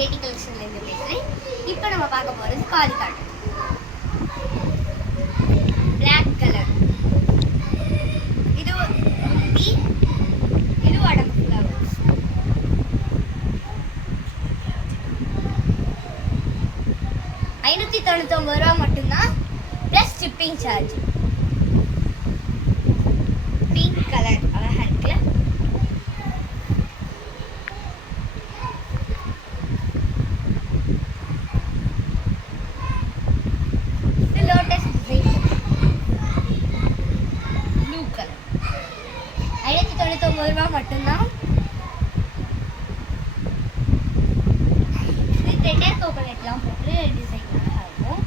JD கலெக்ஷன்லேருந்து பேசுகிறேன். இப்போ நம்ம பார்க்க போகிறது காதி காட்டன் பிளாக் கலர். இது முந்தி, இது உடம்பு ஃப்ளவர்ஸ். ₹599 மட்டும்தான் plus shipping charge. Pink colour அழகாக இருக்குல்ல. Lotus design blue colour. ₹599 மட்டும்தான். இது டெண்டர் கோகோனட்லாம் போட்டு டிசைன் அழகாக இருக்கும்.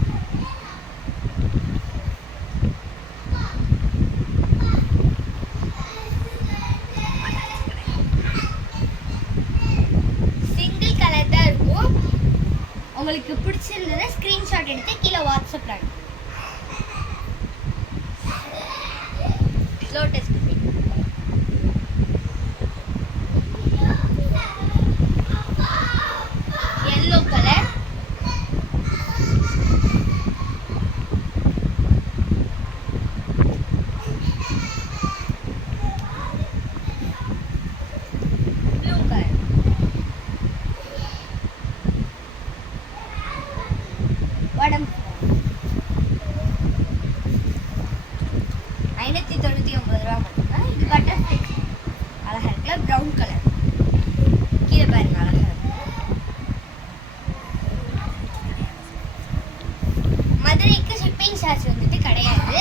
சிங்கிள் கலர் தான் இருக்கும். உங்களுக்கு பிடிச்சிருந்ததை ஸ்க்ரீன்ஷாட் எடுத்து கீழே வாட்ஸ்அப்பில் அனுப்புங்க. Lotus yellow colour. Blue colour. உடம்பு ₹599 மட்டும்தான். இது பட்டர் ஸ்டிச் அழகா இருக்குல்ல. Brown colour. கீழே பாருங்க அழகா இருக்கு. மதுரைக்கு ஷிப்பிங் சார்ஜ் வந்துட்டு கிடையாது.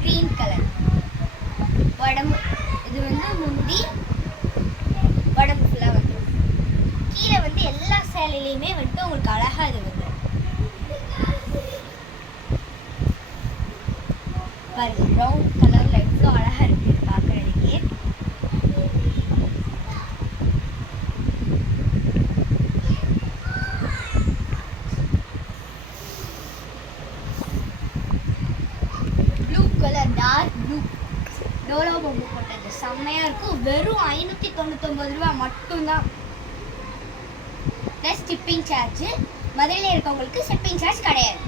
Green colour. உடம்பு இது வந்து முந்தி, உடம்பு ஃபுல்லாக வந்துடும். கீழே வந்து எல்லா சேலையிலையுமே வந்துட்டு உங்களுக்கு அழகாக இது வந்துடும். பாருங்க ப்ரௌன் கலரில் எவ்வளோ அழகாக இருக்குது பார்க்குறதுக்கே. Blue colour, dark blue. டோலோ பொம்மை போட்டது செம்மையாக இருக்கும். வெறும் ₹599 மட்டும்தான் ப்ளஸ் ஷிப்பிங் சார்ஜ். மதுரையில் இருக்கவங்களுக்கு ஷிப்பிங் சார்ஜ் கிடையாது.